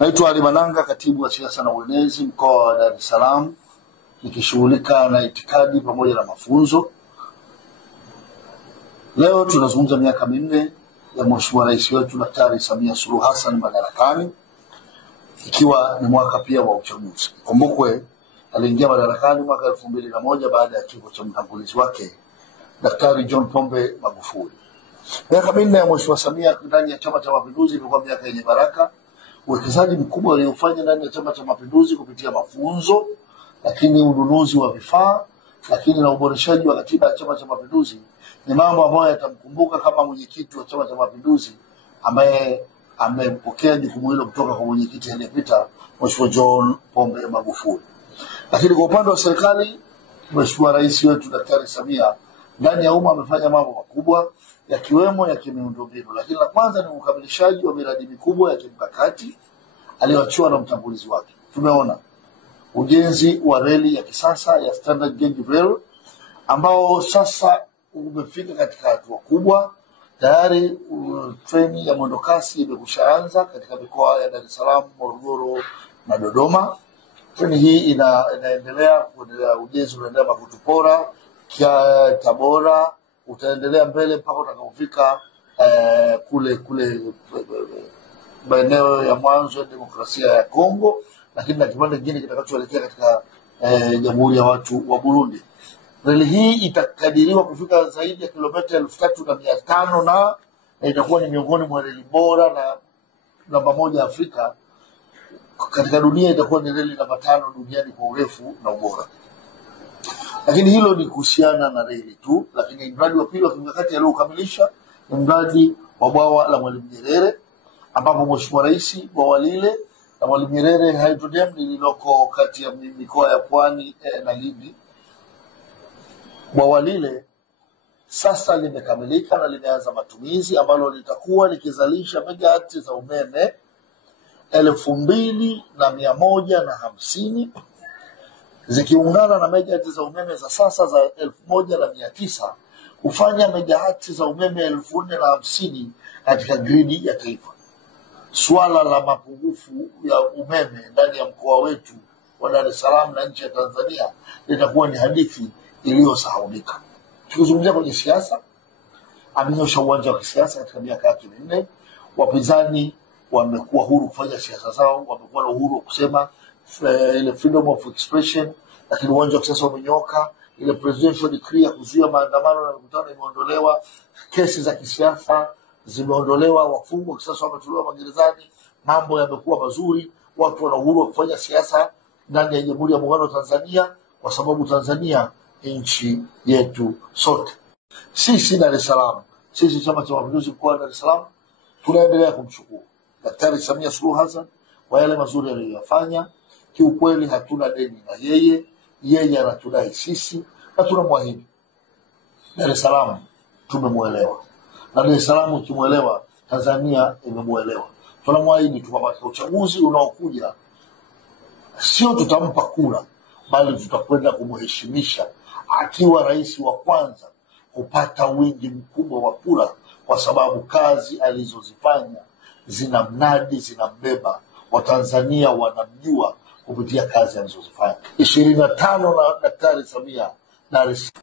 Naitwa Ali Mananga, katibu wa siasa na uenezi mkoa wa Dar es Salaam, nikishughulika na itikadi pamoja na mafunzo. Leo tunazungumza miaka minne ya Mheshimiwa Rais wetu Daktari Samia Suluhu Hassan madarakani, ikiwa ni mwaka pia wa uchaguzi. Kumbukwe aliingia madarakani mwaka 2001 baada ya kifo cha mtangulizi wake Daktari John Pombe Magufuli. Miaka minne ya Mheshimiwa Samia ndani ya Chama cha Mapinduzi ilikuwa miaka yenye baraka. Uwekezaji mkubwa aliofanya ndani ya Chama cha Mapinduzi kupitia mafunzo, lakini ununuzi wa vifaa, lakini na uboreshaji wa katiba ya Chama cha Mapinduzi ni mambo ambayo yatamkumbuka kama mwenyekiti wa Chama cha Mapinduzi ambaye amepokea jukumu hilo kutoka kwa mwenyekiti aliyepita Mheshimiwa John Pombe Magufuli. Lakini kwa upande wa serikali, Mheshimiwa Rais wetu Daktari Samia ndani ya umma amefanya mambo makubwa yakiwemo ya kimiundombinu, lakini la kwanza ni ukamilishaji wa miradi mikubwa ya kimkakati aliyoachiwa na mtangulizi wake. Tumeona ujenzi wa reli ya kisasa ya Standard Gauge Rail ambao sasa umefika katika hatua kubwa. Tayari treni ya mwendokasi imekushaanza katika mikoa ya Dar es Salaam, Morogoro na Dodoma. Treni hii inaendelea ujenzi unaendelea Makutupora, Tabora, utaendelea mbele mpaka utakapofika kule maeneo ya mwanzo ya demokrasia ya Kongo, lakini na kipande kingine kitakachoelekea katika Jamhuri ya Watu wa Burundi. Reli hii itakadiriwa kufika zaidi ya kilomita 3,500 na itakuwa ni miongoni mwa reli bora na namba 1 Afrika. Katika dunia itakuwa ni reli namba 5 duniani kwa urefu na ubora. Lakini hilo ni kuhusiana na reli tu, lakini mradi wa pili wa kimkakati aliokamilisha ni mradi wa bwawa la Mwalimu Nyerere, ambapo Mheshimiwa Rais bwawa lile la Mwalimu Nyerere Hydrodam lililoko kati ya mikoa ya Pwani na Lindi. Bwawa lile sasa limekamilika na limeanza matumizi, ambalo litakuwa likizalisha megawati za umeme 2,150 zikiungana na megawati za umeme za sasa za 1,900 kufanya megawati za umeme 4,050 katika gridi ya taifa. Swala la mapungufu ya umeme ndani ya mkoa wetu wa Dar es Salaam na nchi ya Tanzania litakuwa ni hadithi iliyosahaulika. Tukizungumzia kwenye siasa, amenyosha uwanja wa kisiasa katika miaka yake minne. Wapinzani wamekuwa huru kufanya siasa zao, wamekuwa na uhuru wa kusema ile freedom of expression, lakini uwanja wa kisiasa umenyoka. Ile presidential decree ya kuzuia maandamano na mikutano imeondolewa, kesi za kisiasa zimeondolewa, wafungwa kisasa wametolewa magerezani, mambo yamekuwa mazuri, watu wana uhuru wa kufanya siasa ndani ya Jamhuri ya Muungano wa Tanzania, kwa sababu Tanzania nchi yetu sote. Sisi Dar es Salaam, sisi Chama cha Mapinduzi mkoa wa Dar es Salaam, tunaendelea kumshukuru Daktari Samia Suluhu Hassan kwa yale mazuri aliyoyafanya. Kiukweli hatuna deni na yeye anatudai sisi, na tunamwahidi Dar es Salaam tumemuelewa, na Dar es Salaam ukimuelewa Tanzania imemuelewa. Tunamwahidi tu katika uchaguzi unaokuja sio tutampa kura, bali tutakwenda kumheshimisha akiwa rais wa kwanza kupata wingi mkubwa wa kura, kwa sababu kazi alizozifanya zinamnadi, zinambeba. Watanzania wanamjua kupitia kazi alizozifanya. 25 na Daktari Samia Dar es Salaam.